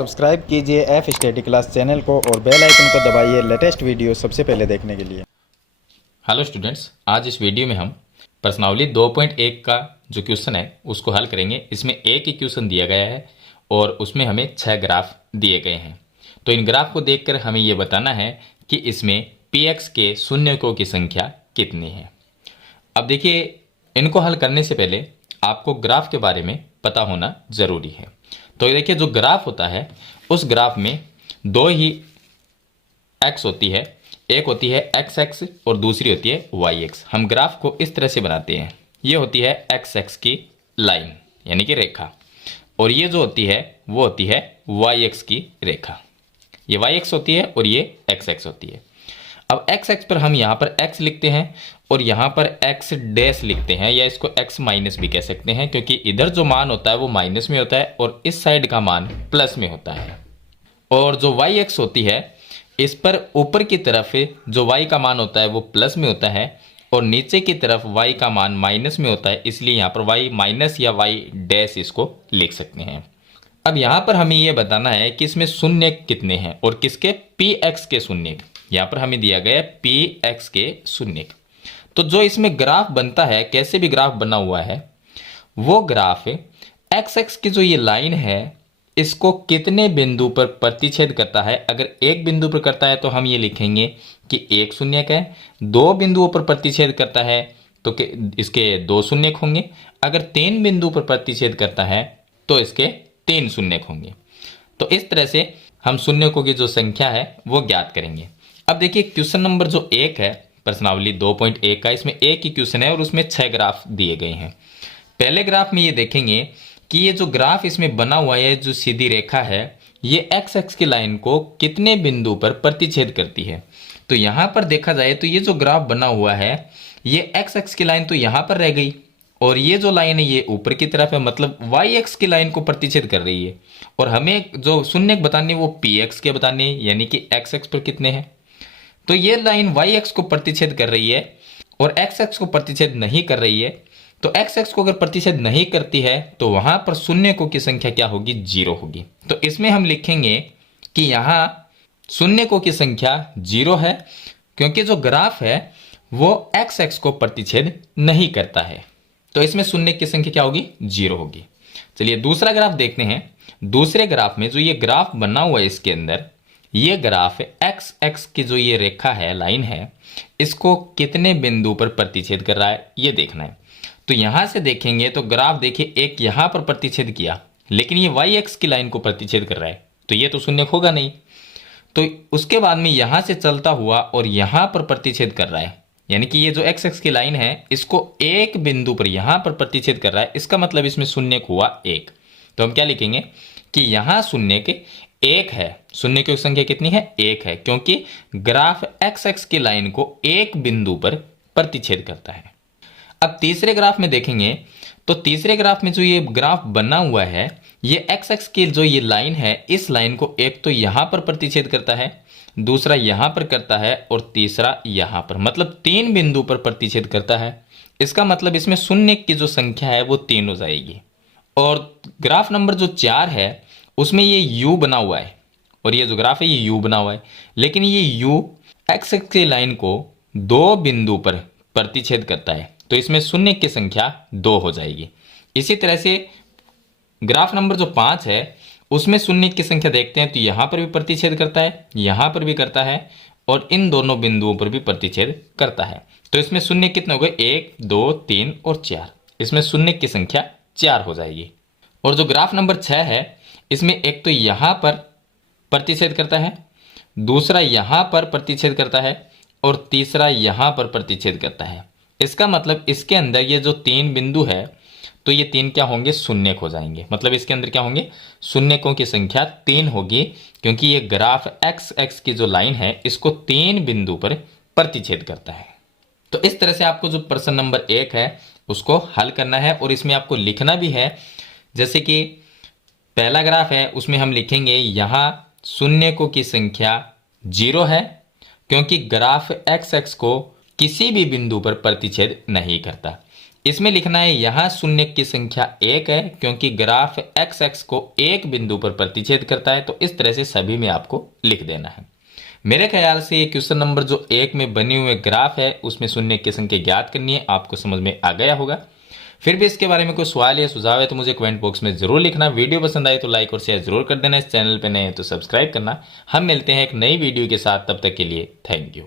Subscribe कीजिए F study class channel को और बेल आइकन को दबाइए लेटेस्ट वीडियो सबसे पहले देखने के लिए। हेलो स्टूडेंट्स, आज इस वीडियो में हम प्रश्नावली 2.1 का जो क्वेश्चन है उसको हल करेंगे। इसमें एक ही क्वेश्चन दिया गया है और उसमें हमें 6 ग्राफ दिए गए हैं। तो इन ग्राफ को देखकर हमें ये बताना है कि इसमें px के शून्यकों की संख्या कितनी है। अब देखिए, इनको हल करने से पहले आपको ग्राफ के बारे में पता होना ज़रूरी है। तो ये देखिए, जो ग्राफ होता है उस ग्राफ में दो ही एक्स होती है, एक होती है एक्स एक्स और दूसरी होती है वाई एक्स। हम ग्राफ को इस तरह से बनाते हैं, ये होती है एक्स एक्स की लाइन यानी कि रेखा, और ये जो होती है वो होती है वाई एक्स की रेखा। ये वाई एक्स होती है और ये एक्स एक्स होती है। अब एक्स एक्स पर हम यहाँ पर एक्स लिखते हैं और यहाँ पर एक्स डैश लिखते हैं, या इसको एक्स माइनस भी कह सकते हैं, क्योंकि इधर जो मान होता है वो माइनस में होता है और इस साइड का मान प्लस में होता है। और जो वाई एक्स होती है इस पर ऊपर की तरफ जो y का मान होता है वो प्लस में होता है और नीचे की तरफ y का मान माइनस में होता है, इसलिए यहाँ पर y माइनस या y डैश इसको लिख सकते हैं। अब यहाँ पर हमें ये बताना है कि इसमें शून्य कितने हैं और किसके, px के शून्य। यहाँ पर हमें दिया गया है px के शून्य। तो जो इसमें ग्राफ बनता है, कैसे भी ग्राफ बना हुआ है, वो ग्राफ एक्स एक्स की जो ये लाइन है इसको कितने बिंदु पर प्रतिच्छेद करता है। अगर एक बिंदु पर करता है तो हम ये लिखेंगे कि एक शून्यक है। दो बिंदुओं पर प्रतिच्छेद करता है तो इसके दो शून्यक होंगे। अगर तीन बिंदु पर प्रतिच्छेद करता है तो इसके तीन शून्यक होंगे। तो इस तरह से हम शून्यकों की जो संख्या है वो ज्ञात करेंगे। अब देखिए, क्वेश्चन नंबर जो 1 है प्रश्नावली 2.1 का, इसमें एक ही क्वेश्चन है और उसमें 6 ग्राफ दिए गए हैं। पहले ग्राफ में ये देखेंगे कि ये जो ग्राफ इसमें बना हुआ है, जो सीधी रेखा है, ये एक्स एक्स की लाइन को कितने बिंदु पर प्रतिच्छेद करती है। तो यहां पर देखा जाए तो ये जो ग्राफ बना हुआ है, ये एक्स एक्स की लाइन तो यहां पर रह गई और ये जो लाइन है ये ऊपर की तरफ है, मतलब वाई एक्स की लाइन को प्रतिच्छेद कर रही है। और हमें जो शून्यक बताने वो पी एक्स के बताने, यानी कि एक्स एक्स पर कितने हैं। तो ये लाइन वाई एक्स को प्रतिच्छेद कर रही है और एक्स एक्स को प्रतिच्छेद नहीं कर रही है। तो एक्स एक्स को अगर प्रतिच्छेद नहीं करती है तो वहां पर शून्यकों की संख्या क्या होगी, 0 होगी। तो इसमें हम लिखेंगे कि यहां शून्यकों की संख्या 0 है, क्योंकि जो ग्राफ है वो एक्स एक्स को प्रतिच्छेद नहीं करता है। तो इसमें शून्य की संख्या क्या होगी, 0 होगी। चलिए दूसरा ग्राफ देखते हैं। दूसरे ग्राफ में जो ये ग्राफ बना हुआ है, इसके अंदर ये ग्राफ एक्स एक्स की जो ये रेखा है, लाइन है, इसको कितने बिंदु पर प्रतिच्छेद कर रहा है ये देखना है। तो यहां से देखेंगे तो ग्राफ देखिए, एक यहां पर प्रतिच्छेद किया लेकिन ये वाई एक्स की लाइन को प्रतिच्छेद कर रहा है, तो ये तो शून्य होगा नहीं। तो उसके बाद में यहां से चलता हुआ और यहां पर प्रतिच्छेद कर रहा है, यानी कि ये जो एक्स एक्स की लाइन है इसको एक बिंदु पर यहां पर प्रतिच्छेद कर रहा है, इसका मतलब इसमें शून्य हुआ 1। तो हम क्या लिखेंगे कि यहां शून्य के 1 है। शून्य की संख्या कितनी है, 1 है, क्योंकि ग्राफ एक्स एक्स की लाइन को एक बिंदु पर प्रतिच्छेद करता है। अब तीसरे ग्राफ में देखेंगे तो तीसरे ग्राफ में जो ये ग्राफ बना हुआ है, ये एक्स एक्स की जो ये लाइन है, इस लाइन को एक तो यहां पर प्रतिच्छेद करता है, दूसरा यहां पर करता है और तीसरा यहां पर, मतलब 3 बिंदु पर प्रतिच्छेद करता है। इसका मतलब इसमें शून्य की जो संख्या है वो 3 हो जाएगी। और ग्राफ नंबर जो 4 है उसमें ये यू बना हुआ है और ये जो ग्राफ है ये यू बना हुआ है, लेकिन ये यू एक्स एक्स की लाइन को 2 बिंदु पर प्रतिच्छेद करता है, तो इसमें शून्य की संख्या 2 हो जाएगी। इसी तरह से ग्राफ नंबर जो 5 है उसमें शून्य की संख्या देखते हैं, तो यहां पर भी प्रतिच्छेद करता है, यहां पर भी करता है और इन दोनों बिंदुओं पर भी प्रतिच्छेद करता है। तो इसमें शून्य कितने हो गए, 1 2 3 और 4। इसमें शून्य की संख्या 4 हो जाएगी। और जो ग्राफ नंबर 6 है इसमें एक तो यहां पर प्रतिच्छेद करता है, दूसरा यहां पर प्रतिच्छेद करता है और तीसरा यहां पर प्रतिच्छेद करता है। इसका मतलब इसके अंदर ये जो 3 बिंदु है तो ये 3 क्या होंगे, शून्यक हो जाएंगे। मतलब इसके अंदर क्या होंगे, शून्यकों की संख्या 3 होगी, क्योंकि ये ग्राफ एक्स एक्स की जो लाइन है इसको 3 बिंदु पर प्रतिच्छेद करता है। तो इस तरह से आपको जो प्रश्न नंबर 1 है उसको हल करना है और इसमें आपको लिखना भी है। जैसे कि पहला ग्राफ है उसमें हम लिखेंगे यहां शून्यकों की संख्या 0 है, क्योंकि ग्राफ एक्स एक्स को किसी भी बिंदु पर प्रतिच्छेद नहीं करता। इसमें लिखना है यहाँ शून्य की संख्या 1 है, क्योंकि ग्राफ एक्स एक्स को एक बिंदु पर प्रतिच्छेद करता है। तो इस तरह से सभी में आपको लिख देना है। मेरे ख्याल से ये क्वेश्चन नंबर जो 1 में बने हुए ग्राफ है उसमें शून्य की संख्या ज्ञात करनी है, आपको समझ में आ गया होगा। फिर भी इसके बारे में कोई सवाल या सुझाव है तो मुझे कमेंट बॉक्स में जरूर लिखना। वीडियो पसंद आए तो लाइक और शेयर जरूर कर देना। इस चैनल पर नए हैं तो सब्सक्राइब करना। हम मिलते हैं एक नई वीडियो के साथ, तब तक के लिए थैंक यू।